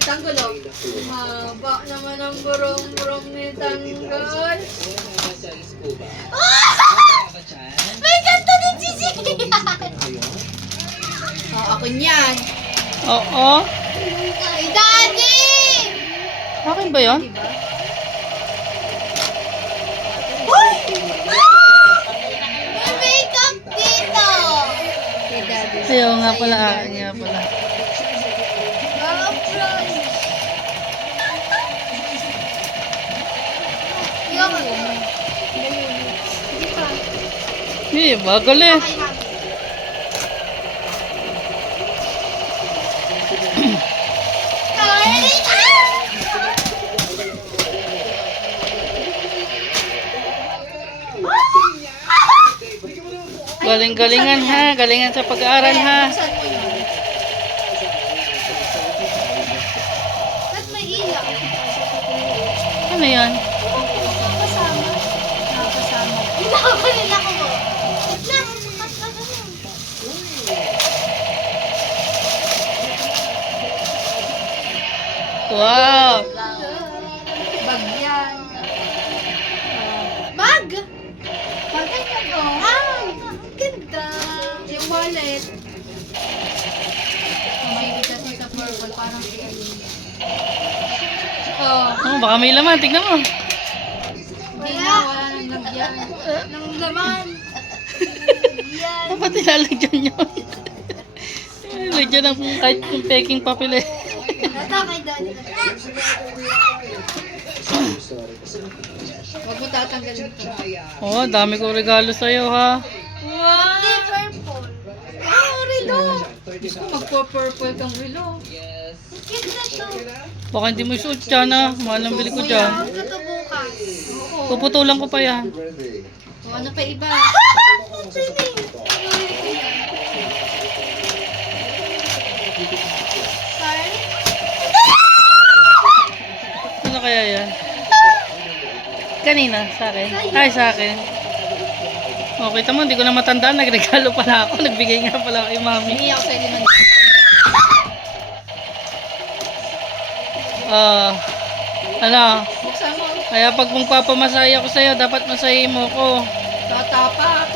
Tanggol, oh. Mahaba naman ang burong-burong ni Tanggol. May ganto din si Oh, ako niyan. Oo. Ay, Daddy! Akin ba yun? Diba? Uy! May makeup dito! Kay Daddy. Ayaw nga pala. Akin nga pala. Oh, promise. Yung Hindi, bagal eh. kay Mami. Ay! Galing-galingan ha. Galingan sa pag-aaral ha. Buksan mo yun. Ba't may ilaw? Ano yan? Nakakasama. Nakakasama. Nakabalila ko mo. Wait lang. Wow! Bag yan. Bag! Bagay ka to. Ah! Ganda! Yung wallet. May kasi sa purple, parang si Alin. Oh. Oh, baka may laman. Tignan mo. Hindi na, wala nang lagyan. Nang laman. Yan. Dapat ilalagyan yun. Lagyan ng kahit yung peking papel eh. Ito kay Daddy. Huwag mo tatanggalin ito. Oh, dami kong regalo sa'yo ha. Hindi, purple. Oh, relo! Diyos ko, magpo-purple kang relo. Ganda to. Baka hindi mo isuot dyan ha. Mahal ang bili ko dyan. Huwag ka to bukas. Oo. Puputulan ko pa yan. O, ano pa iba? Sorry? Ano kaya yan? Kanina, sa akin. Ay, sa akin. Oh, kita mo, hindi ko na matandaan. Nagregalo pala ako. Nagbigay nga pala kay mami. Hindi ako sa liman. Ano? Buksan mo. Kaya pag magpapamasaya ko sa'yo, dapat masahin mo ko. Tatapak.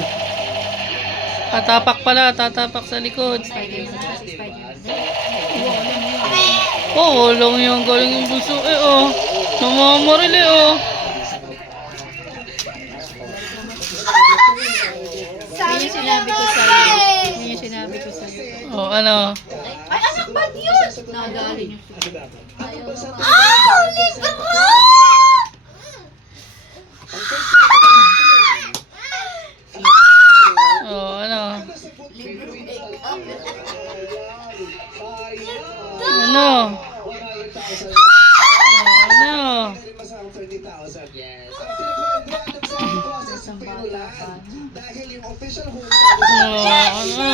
Tatapak pala, tatapak sa likod. Spider-Man kasi Spider-Man. Oo, lang yung galing yung buso eh, oh. Namamaril eh, oh. Yun yung sinabi ko sa'yo. Yun yung sinabi ko sa'yo. Oh, ano? Ay, anak ba yun? Nadali niyo. Ah! Libro! Oh, ano? Ganda! Ano? Ano? Isang bata pa. Oh, ano?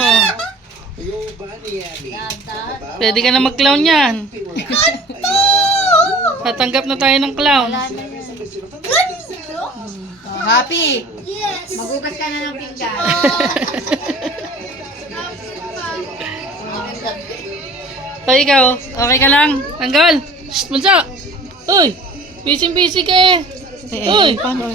Pwede ka na mag-clown yan. Tatanggap na tayo ng clown. Oh, happy! Yes! Magugas ka na ng pinggan. O ikaw, okay ka lang? Tanggol! Shh, bunso! Uy! Busy-busy ka eh! Uy! Paano?